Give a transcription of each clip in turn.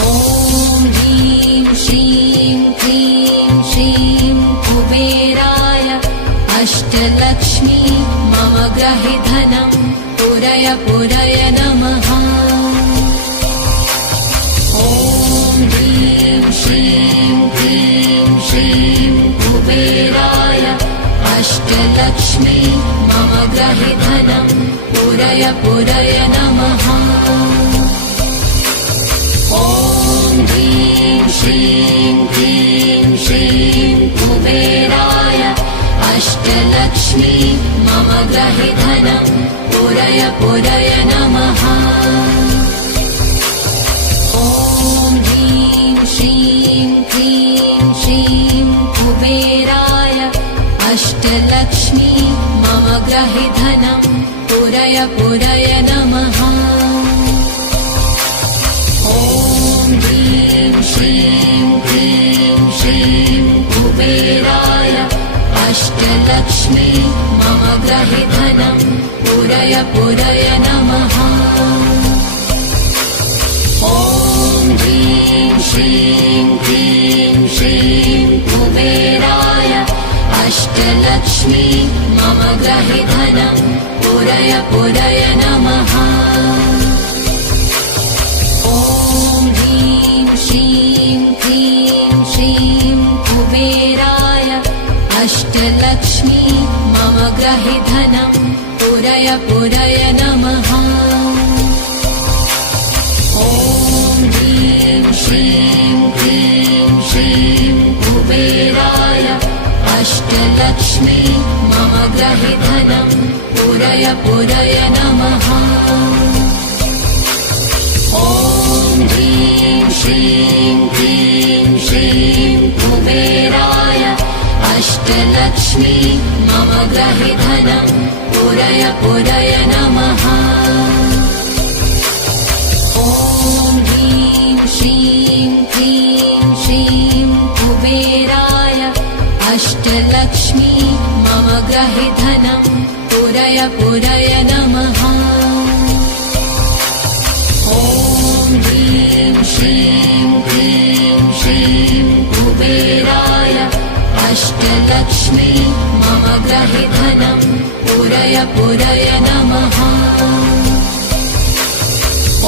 ॐ ह्रीं श्रीं क्लीं श्रीं कुबेराय अष्टलक्ष्मी मम गृहे धनं पुरय पुरय नमः। ॐ ह्रीं श्रीं क्लीं श्रीं कुबेराय अष्टलक्ष्मी मम गृहे धनं पुरय पुरय नमः। ॐ ह्रीं श्रीं क्लीं श्रीं कुबेराय अष्टलक्ष्मी मम गृहे धनं पुरय पुरय नमः। ॐ ह्रीं श्रीं क्लीं श्रीं कुबेराय अष्टलक्ष्मी मम गृहे धनं पुरय पुरय नमः। ॐ ह्रीं श्रीं क्लीं श्रीं कुबेराय अष्टलक्ष्मी मम गृहे धनं पुरय पुरय नमः। ॐ ह्रीं श्रीं क्लीं श्रीं कुबेराय अष्टलक्ष्मी मम गृहे धनं पुरय पुरय नमः। ॐ ह्रीं श्रीं क्लीं श्रीं कुबेराय अष्टलक्ष्मी मम गृहे धनं पुरय पुरय नमः। ॐ ह्रीं श्रीं क्लीं श्रीं कुबेराय अष्टलक्ष्मी मम गृहे धनं पुरय पुरय नमः। ॐ ह्रीं श्रीं क्लीं श्रीं कुबेराय अष्टलक्ष्मी मम गृहे धनं पुरय पुरय नमः। ॐ ह्रीं श्रीं क्लीं श्रीं कुबेराय अष्टलक्ष्मी मम गृहे धनं पुरय पुरय नमः। ॐ ह्रीं श्रीं क्लीं श्रीं कुबेराय अष्टलक्ष्मी मम गृहे धनं पुरय पुरय नमः।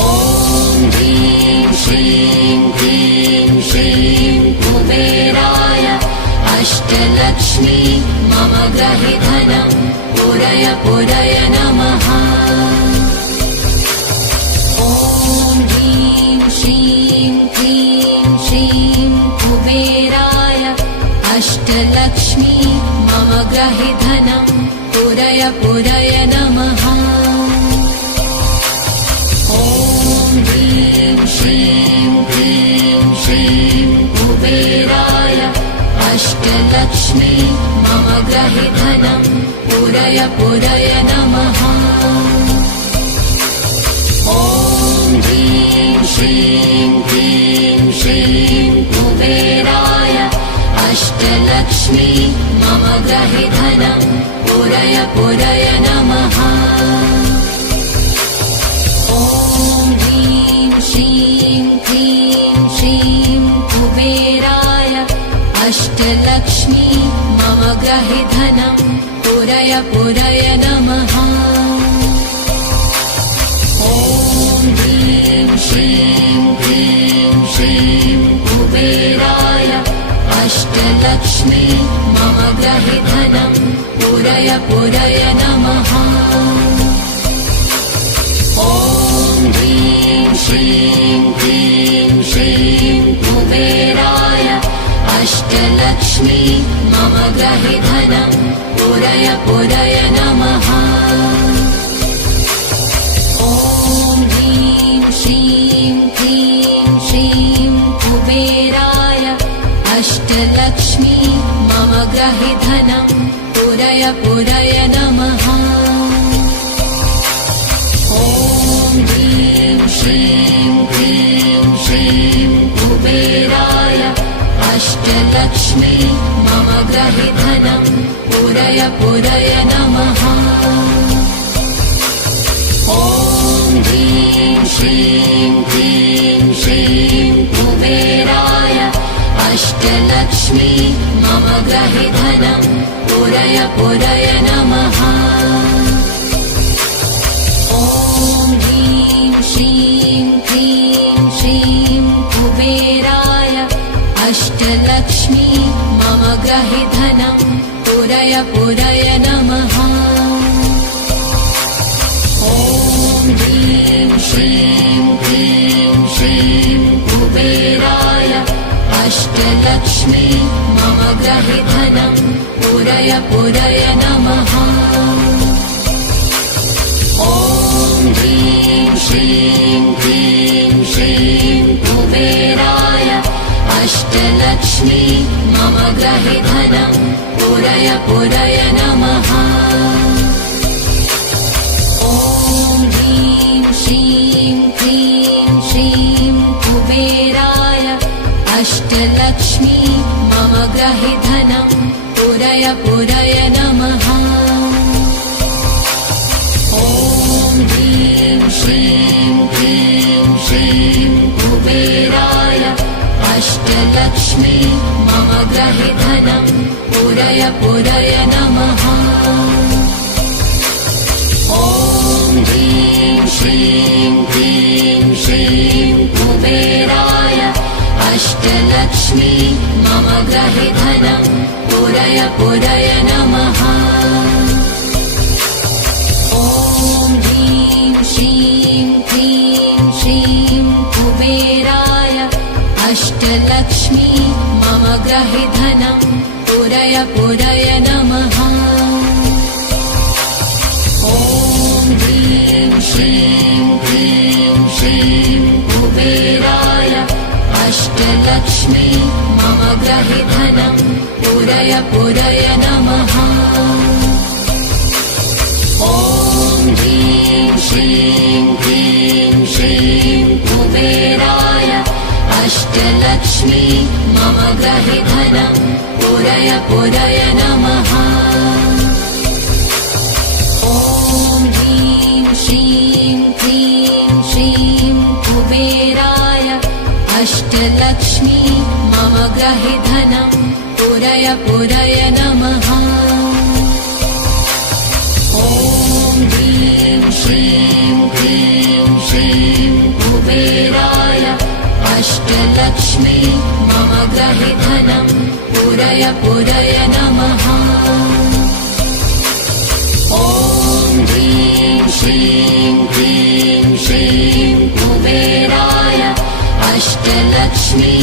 ॐ ह्रीं श्रीं क्लीं श्रीं कुबेराय अष्टलक्ष्मी मम गृहे धनं पुरय पुरय नमः। ॐ ह्रीं श्रीं क्लीं श्रीं कुबेराय अष्टलक्ष्मी मम गृहे धनं पुरय पुरय नमः। ॐ ह्रीं श्रीं क्लीं श्रीं कुबेराय अष्टलक्ष्मी मम गृहे धनं पुरय पुरय नमः। ॐ ह्रीं श्रीं क्लीं श्रीं कुबेराय अष्टलक्ष्मी मम गृहे धनं पुरय पुरय नमः। ॐ ह्रीं श्रीं क्लीं श्रीं कुबेराय अष्टलक्ष्मी मम गृहे धनं पुरय पुरय नमः। ॐ ह्रीं श्रीं क्लीं श्रीं कुबेराय अष्टलक्ष्मी मम गृहे धनं पुरय पुरय नमः। ॐ ह्रीं श्रीं क्लीं श्रीं कुबेराय अष्टलक्ष्मी मम गृहे धनं पुरय पुरय नमः। ॐ ह्रीं श्रीं क्लीं श्रीं कुबेराय अष्टलक्ष्मी मम गृहे धनं पुरय पुरय नमः। ॐ ह्रीं श्रीं क्लीं श्रीं कुबेराय अष्टलक्ष्मी मम गृहे धनं पुरय पुरय नमः। ॐ ह्रीं श्रीं क्लीं श्रीं कुबेराय अष्टलक्ष्मी मम गृहे धनं पूरय पूरय नमः। ॐ ह्रीं श्रीं क्लीं श्रीं कुबेराय अष्टलक्ष्मी मम गृहे धनं पूरय पूरय नमः। ॐ ह्रीं श्रीं क्लीं श्रीं कुबेराय अष्टलक्ष्मी मम गृहे धनं पूरय पूरय नमः। ॐ ह्रीं श्रीं क्लीं श्रीं कुबेराय अष्टलक्ष्मी मम गृहे धनं पूरय पूरय नमः। ॐ ह्रीं श्रीं क्लीं श्रीं कुबेराय अष्टलक्ष्मी मम गृहे धनं पूरय पूरय नमः। ॐ ह्रीं श्रीं क्लीं श्रीं कुबेराय अष्टलक्ष्मी मम गृहे धनं पूरय पूरय नमः। ॐ ह्रीं श्रीं क्लीं श्रीं कुबेराय अष्टलक्ष्मी मम गृहे धनं पूरय पूरय नमः। ॐ ह्रीं श्रीं क्लीं श्रीं कुबेराय अष्टलक्ष्मी मम गृहे धनं पूरय पूरय नमः। ॐ ह्रीं श्रीं क्लीं श्रीं कुबेराय अष्टलक्ष्मी मम गृहे धनं पूरय पूरय नमः। ॐ ह्रीं श्रीं क्लीं श्रीं कुबेराय अष्टलक्ष्मी मम गृहे धनं पूरय पूरय नमः। ॐ ह्रीं श्रीं क्लीं श्रीं कुबेराय अष्टलक्ष्मी मम गृहे धनं पूरय पूरय नमः। ॐ ह्रीं श्रीं क्लीं श्रीं कुबेराय अष्टलक्ष्मी मम गृहे धनं पूरय पूरय नमः। ॐ ह्रीं श्रीं क्लीं श्रीं कुबेराय अष्टलक्ष्मी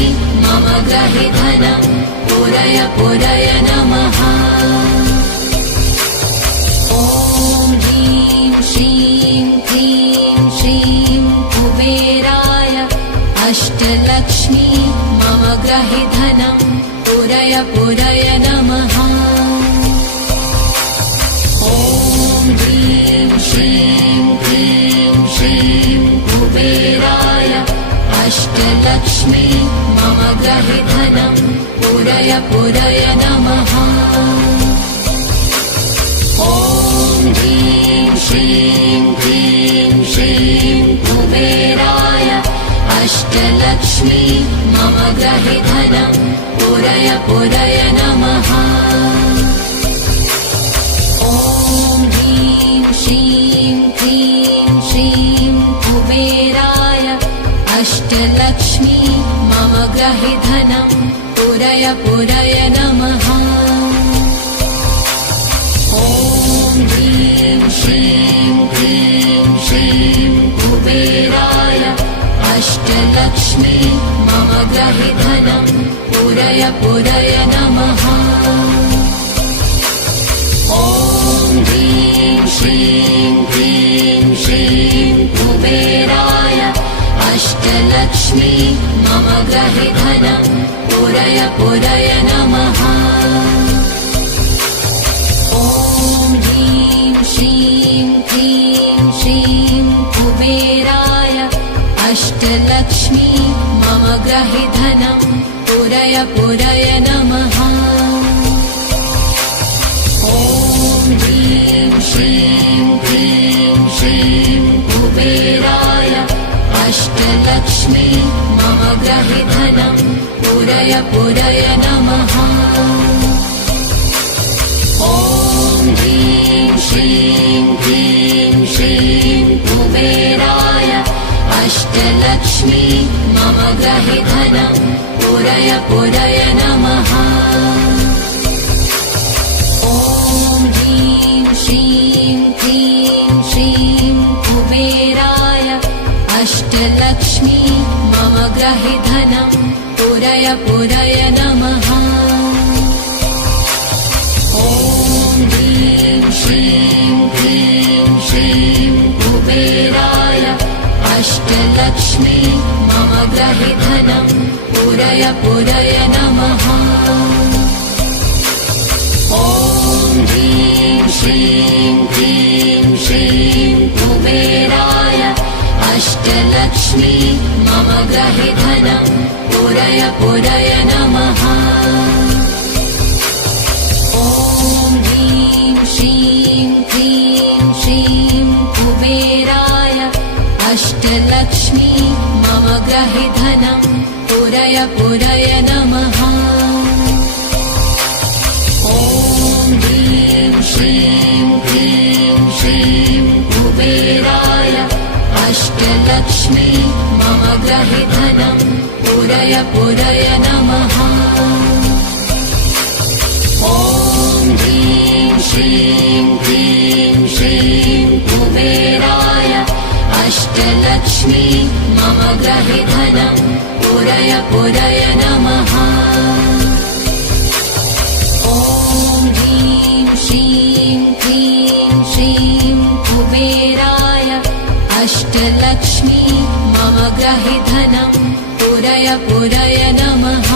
मम गृहे धनं पूरय पूरय नमः। ॐ ह्रीं श्रीं क्लीं श्रीं कुबेराय अष्टलक्ष्मी मम गृहे धनं पूरय पूरय नमः। ॐ ह्रीं श्रीं क्लीं श्रीं कुबेराय अष्टलक्ष्मी मम गृहे धनं पूरय पूरय नमः। ॐ ह्रीं श्रीं क्लीं श्रीं कुबेराय अष्टलक्ष्मी मम गृहे धनं पूरय पूरय नमः। ॐ ह्रीं श्रीं क्लीं श्रीं कुबेराय अष्टलक्ष्मी मम गृहे धनं पूरय पूरय नमः। ॐ ह्रीं श्रीं क्लीं श्रीं कुबेराय अष्टलक्ष्मी मम गृहे धनं पूरय पूरय नमः। ॐ ह्रीं श्रीं क्लीं श्रीं कुबेराय अष्टलक्ष्मी मम गृहे धनं पूरय पूरय नमः। ॐ ह्रीं श्रीं क्लीं श्रीं कुबेराय अष्टलक्ष्मी मम गृहे धनं पूरय पूरय नमः। ॐ ह्रीं श्रीं क्लीं श्रीं कुबेराय अष्टलक्ष्मी मम गृहे धनं पुरय पुरय नमः। ॐ ह्रीं श्रीं क्लीं श्रीं कुबेराय अष्टलक्ष्मी मम गृहे धनं पुरय पुरय नमः। ॐ ह्रीं श्रीं क्लीं श्रीं कुबेराय अष्टलक्ष्मी मम गृहे धनं पुरय पुरय नमः। ॐ ह्रीं श्रीं क्लीं श्रीं कुबेराय अष्टलक्ष्मी मम गृहे धनं पुरय पुरय नमः। ॐ ह्रीं श्रीं क्लीं श्रीं कुबेराय अष्टलक्ष्मी मम गृहे धनं पुरय पुरय नमः। ॐ ह्रीं श्रीं क्लीं श्रीं कुबेराय अष्टलक्ष्मी मम गृहे धनं पुरय पुरय नमः। ॐ ह्रीं श्रीं क्लीं श्रीं कुबेराय अष्टलक्ष्मी मम गृहे धनं पुरय पुरय नमः। ॐ ह्रीं श्रीं क्लीं श्रीं कुबेराय अष्टलक्ष्मी मम गृहे धनं पुरय पुरय नमः। ॐ ह्रीं श्रीं क्लीं श्रीं कुबेराय अष्टलक्ष्मी मम गृहे धनं पुरय पुरय नमः।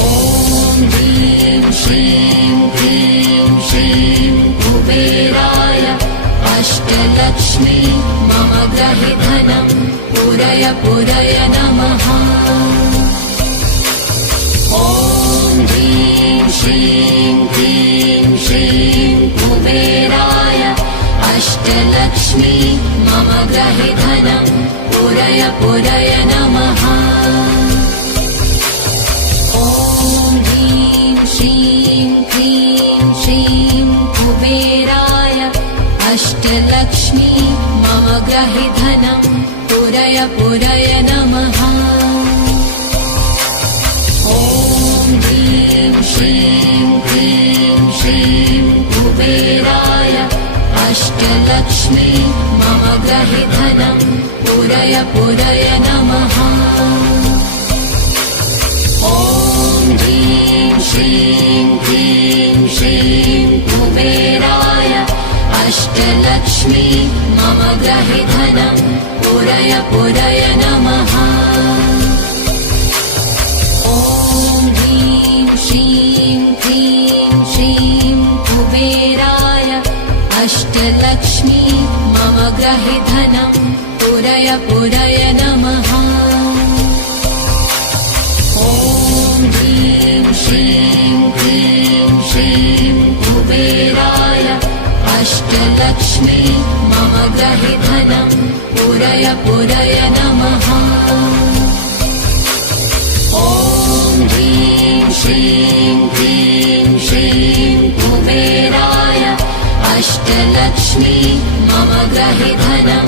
ॐ ह्रीं श्रीं क्लीं श्रीं कुबेराय अष्टलक्ष्मी मम गृहे धनं पुरय पुरय नमः। ॐ ह्रीं श्रीं क्लीं श्रीं कुबेराय अष्टलक्ष्मी मम गृहे धनं पुरय पुरय नमः। ॐ ह्रीं श्रीं क्लीं श्रीं कुबेराय अष्टलक्ष्मी मम गृहे धनं पुरय पुरय नमः। ॐ ह्रीं श्रीं क्लीं श्रीं कुबेराय अष्टलक्ष्मी मम गृहे धनं पुरय पुरय नमः। ॐ ह्रीं श्रीं क्लीं श्रीं कुबेराय अष्टलक्ष्मी मम गृहे धनं पुरय पुरय नमः। ॐ ह्रीं श्रीं क्लीं श्रीं कुबेराय अष्टलक्ष्मी मम गृहे धनं पुरय पुरय नमः। ॐ ह्रीं श्रीं क्लीं श्रीं कुबेराय अष्टलक्ष्मी मम गृहे धनं पुरय पुरय नमः। ॐ ह्रीं श्रीं क्लीं श्रीं कुबेराय अष्टलक्ष्मी मम गृहे धनं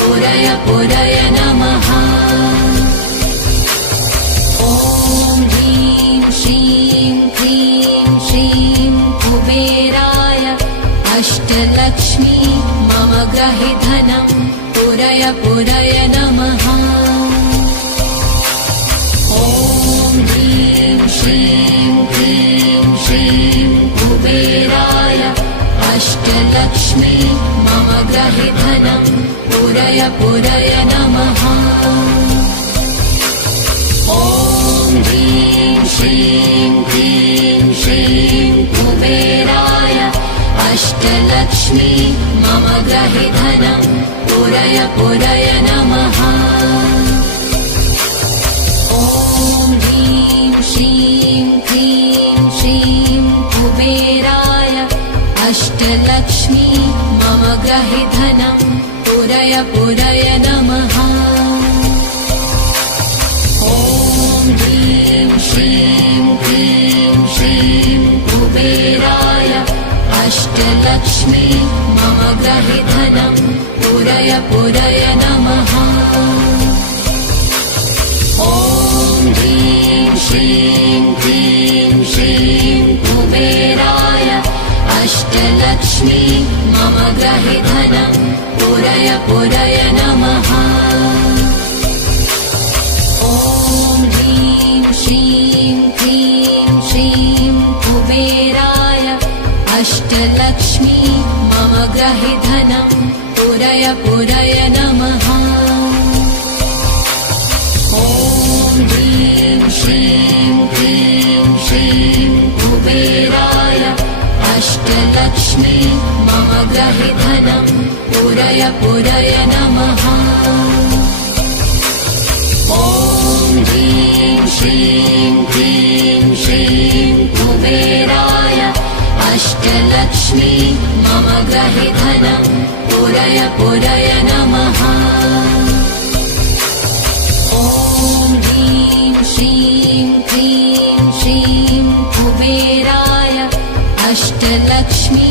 पुरय पुरय नमः। ॐ ह्रीं श्रीं क्लीं श्रीं कुबेराय अष्टलक्ष्मी मम गृहे धनं पुरय पुरय नमः। ॐ ह्रीं श्रीं क्लीं श्रीं कुबेराय अष्टलक्ष्मी मम गृहे धनं पुरय पुरय नमः। ॐ ह्रीं श्रीं क्लीं श्रीं कुबेराय अष्टलक्ष्मी मम गृहे धनं पुरय पुरय नमः। ॐ ह्रीं श्रीं क्लीं श्रीं कुबेराय अष्टलक्ष्मी मम गृहे धनं पुरय पुरय नमः। ॐ अष्टलक्ष्मी मम ग्रहे धनं पूरय पूरय नमः। ॐ ह्रीं श्रीं क्लीं श्रीं कुबेराय अष्टलक्ष्मी मम ग्रहे धनं पूरय पूरय नमः। ॐ ह्रीं श्रीं क्लीं श्रीं कुबेराय अष्टलक्ष्मी मम ग्रहे धनं पूरय पूरय नमः। ॐ ह्रीं श्रीं क्लीं श्रीं कुबेराय अष्टलक्ष्मी मम ग्रहे धनं पूरय पूरय नमः। ॐ ह्रीं श्रीं क्लीं श्रीं कुबेराय अष्टलक्ष्मी मम ग्रहे धनं पूरय पूरय नमः। ॐ ह्रीं श्रीं क्लीं श्रीं कुबेराय अष्टलक्ष्मी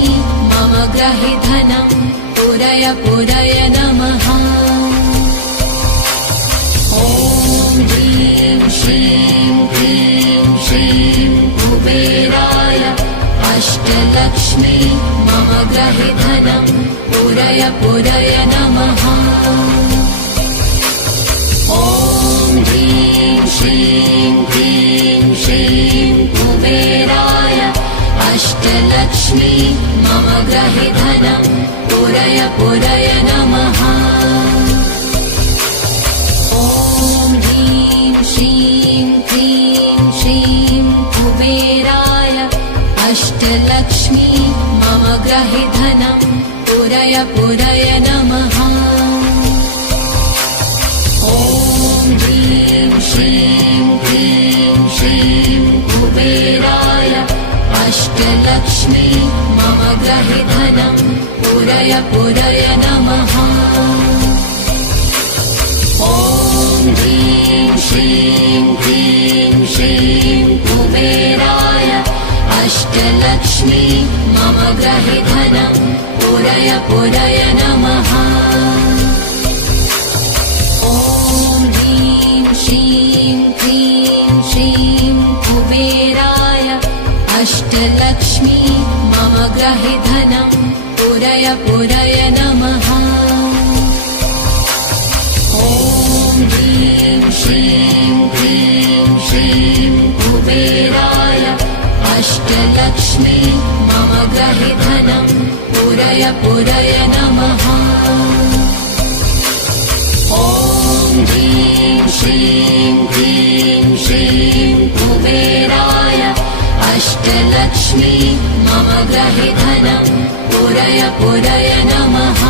मम ग्रहे धनं पूरय पूरय नमः। ॐ ह्रीं श्रीं क्लीं श्रीं कुबेराय अष्टलक्ष्मी मम ग्रहे धनं पूरय पूरय नमः। ॐ ह्रीं श्रीं क्लीं श्रीं कुबेराय अष्टलक्ष्मी मम ग्रहे धनं पूरय पूरय नमः। ॐ ह्रीं श्रीं क्लीं श्रीं कुबेराय अष्टलक्ष्मी मम ग्रहे धनं पूरय पूरय नमः। ॐ ह्रीं श्रीं क्लीं श्रीं कुबेराय अष्टलक्ष्मी मम ग्रहे धनं पूरय पूरय नमः। ॐ ह्रीं श्रीं क्लीं श्रीं कुबेराय अष्टलक्ष्मी मम ग्रहे धनं पूरय पूरय नमः। ॐ ह्रीं श्रीं क्लीं श्रीं कुबेराय अष्टलक्ष्मी मम ग्रहे धनं पूरय पूरय नमः। ॐ ह्रीं श्रीं क्लीं श्रीं कुबेराय अष्टलक्ष्मी मम ग्रहे धनं पूरय पूरय नमः। ॐ ह्रीं श्रीं क्लीं श्रीं कुबेराय अष्टलक्ष्मी मम ग्रहे धनं पूरय पूरय नमः।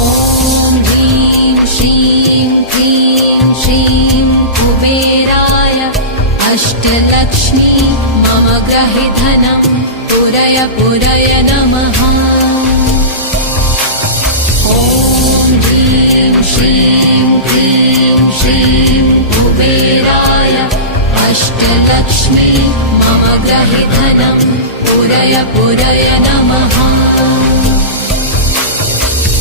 ॐ ह्रीं श्रीं क्लीं श्रीं कुबेराय अष्टलक्ष्मी मम ग्रहे धनं पूरय पूरय नमः। ॐ ह्रीं श्रीं क्लीं श्रीं कुबेराय अष्टलक्ष्मी मम ग्रहे धनं पूरय पूरय नमः।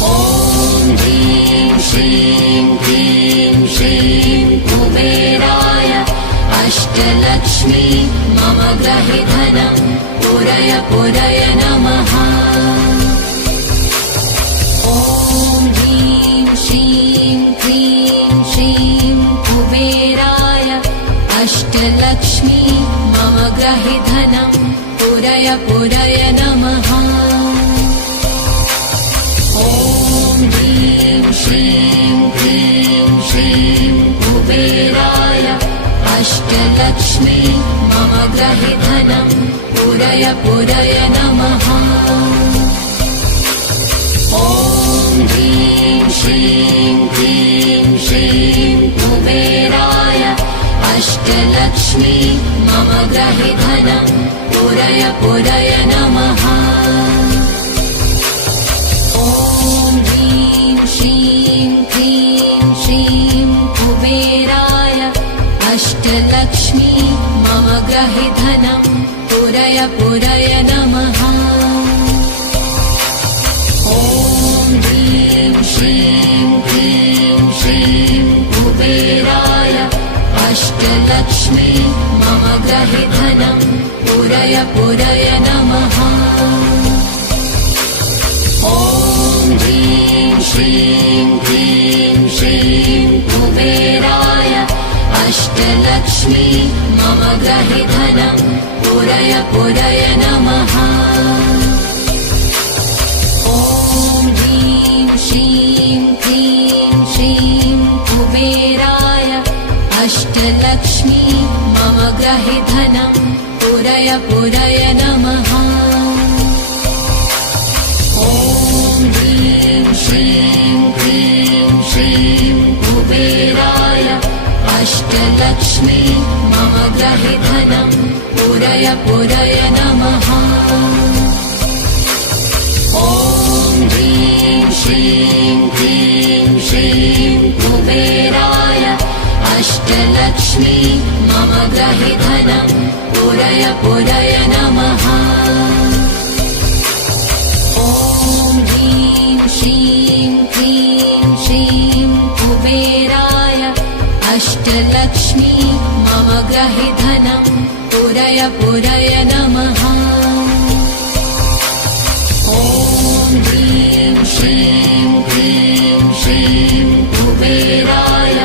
ॐ ह्रीं श्रीं क्लीं श्रीं कुबेराय अष्टलक्ष्मी मम ग्रहे धनं पूरय पूरय नमः। ॐ ह्रीं श्रीं क्लीं श्रीं कुबेराय अष्टलक्ष्मी मम ग्रहे धनं पूरय पूरय नमः। ॐ ह्रीं श्रीं क्लीं श्रीं कुबेराय अष्टलक्ष्मी मम ग्रहे धनं पूरय पूरय नमः। ॐ ह्रीं श्रीं क्लीं श्रीं कुबेराय अष्टलक्ष्मी मम ग्रहे धनं पूरय पूरय नमः। ॐ ह्रीं श्रीं क्लीं श्रीं कुबेराय अष्टलक्ष्मी मम ग्रहे धनं पूरय पूरय पूरय नमः। ॐ ह्रीं श्रीं क्लीं श्रीं कुबेराय अष्टलक्ष्मी मम गृहे धनं पूरय पूरय नमः। ॐ ह्रीं श्रीं क्लीं श्रीं कुबेराय अष्टलक्ष्मी मम गृहे धनं पूरय पूरय नमः। ॐ ह्रीं श्रीं क्लीं श्रीं कुबेराय अष्टलक्ष्मी मम गृहे धनं पूरय पूरय नमः। ॐ ह्रीं श्रीं क्लीं श्रीं कुबेराय अष्टलक्ष्मी मम गृहे धनं पूरय पूरय नमः। ॐ ह्रीं श्रीं क्लीं श्रीं कुबेराय अष्टलक्ष्मी मम गृहे धनं पूरय पूरय नमः। ॐ ह्रीं श्रीं क्लीं श्रीं कुबेराय अष्टलक्ष्मी मम गृहे धनं पूरय पूरय नमः। ॐ ह्रीं श्रीं क्लीं श्रीं कुबेराय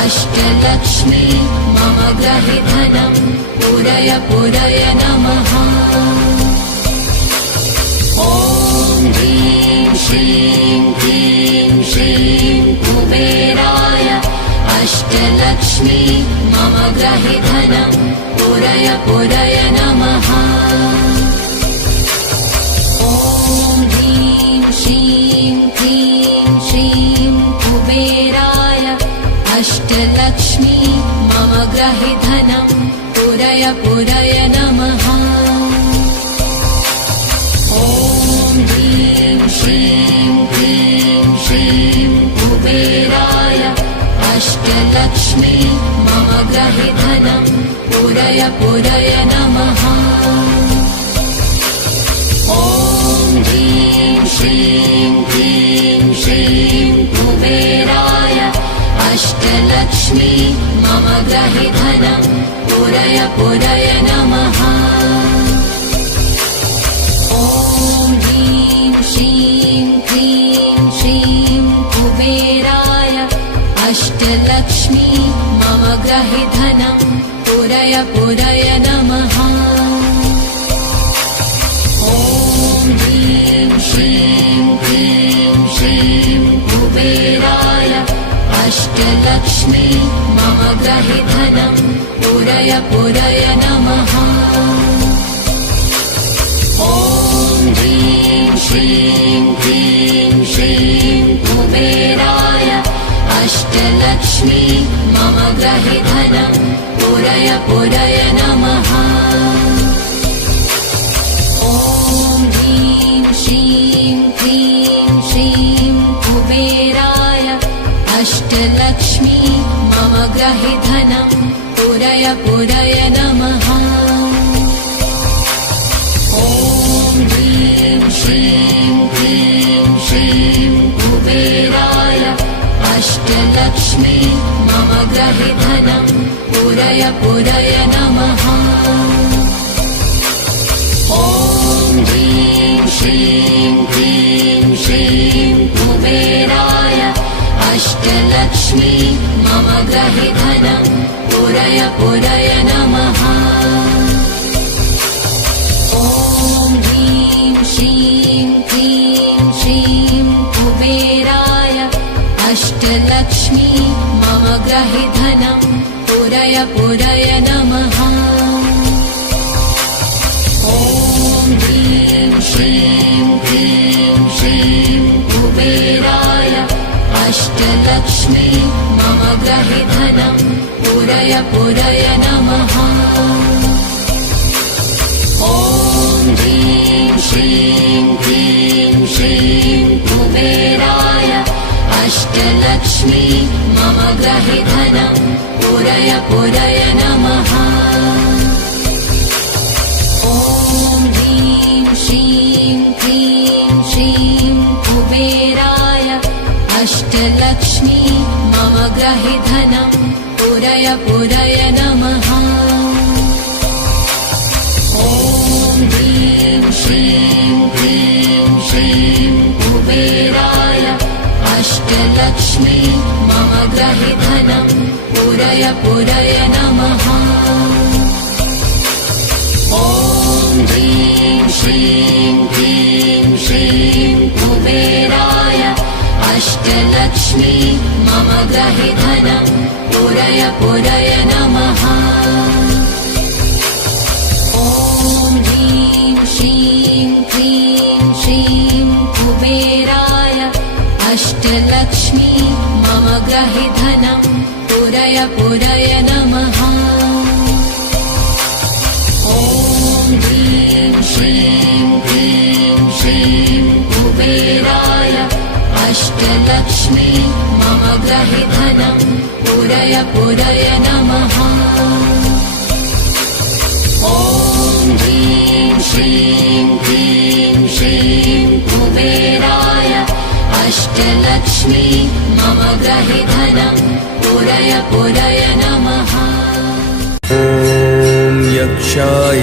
अष्टलक्ष्मी मम गृहे धनं पूरय पूरय नमः। ॐ ह्रीं श्रीं क्लीं श्रीं कुबेराय अष्टलक्ष्मी मम गृहे धनं पूरय पूरय नमः। ॐ ह्रीं श्रीं क्लीं श्रीं कुबेराय अष्टलक्ष्मी मम गृहे धनं पूरय पूरय नमः। ॐ ह्रीं श्रीं क्लीं श्रीं कुबेराय अष्टलक्ष्मी मम गृहे धनं पूरय पूरय नमः। ॐ ह्रीं श्रीं क्लीं श्रीं कुबेराय अष्टलक्ष्मी मम गृहे धनं पूरय पूरय नमः। ॐ ह्रीं श्रीं क्लीं श्रीं कुबेराय अष्टलक्ष्मी मम गृहे धनं पूरय पूरय नमः। ॐ ह्रीं श्रीं क्लीं श्रीं कुबेराय अष्टलक्ष्मी मम गृहे धनं पूरय पूरय नमः। ॐ ह्रीं श्रीं क्लीं श्रीं कुबेराय अष्टलक्ष्मी मम गृहे धनं पूरय पूरय नमः। ॐ ह्रीं श्रीं क्लीं श्रीं कुबेराय अष्टलक्ष्मी मम गृहे धनं पूरय पूरय नमः। ॐ ह्रीं श्रीं क्लीं श्रीं कुबेराय अष्टलक्ष्मी मम गृहे धनं पूरय पूरय नमः। ॐ ह्रीं श्रीं क्लीं श्रीं कुबेराय अष्टलक्ष्मी मम गृहे धनं पूरय पूरय नमः। ॐ ह्रीं श्रीं क्लीं श्रीं कुबेराय अष्टलक्ष्मी मम गृहे धनं पूरय पूरय नमः। ॐ ह्रीं श्रीं क्लीं श्रीं कुबेराय अष्टलक्ष्मी मम गृहे धनं पूरय पूरय नमः। ॐ ह्रीं श्रीं क्लीं श्रीं कुबेराय अष्टलक्ष्मी मम गृहे धनं पूरय पूरय नमः। ॐ अष्टलक्ष्मी मम गृहे धनं पुरय पुरय नमः। ॐ ह्रीं श्रीं क्लीं श्रीं कुबेराय अष्टलक्ष्मी मम गृहे धनं पुरय पुरय नमः। ॐ ह्रीं श्रीं क्लीं श्रीं कुबेराय अष्टलक्ष्मी मम गृहे धनं पुरय पुरय नमः। ॐ ह्रीं श्रीं क्लीं श्रीं कुबेराय अष्टलक्ष्मी मम गृहे धनं पुरय पुरय नमः। ॐ ह्रीं श्रीं क्लीं श्रीं कुबेराय अष्टलक्ष्मी मम गृहे धनं पुरय पुरय नमः। ॐ ह्रीं श्रीं क्लीं श्रीं कुबेराय अष्टलक्ष्मी मम गृहे धनं पुरय पुरय नमः। ॐ यक्षाय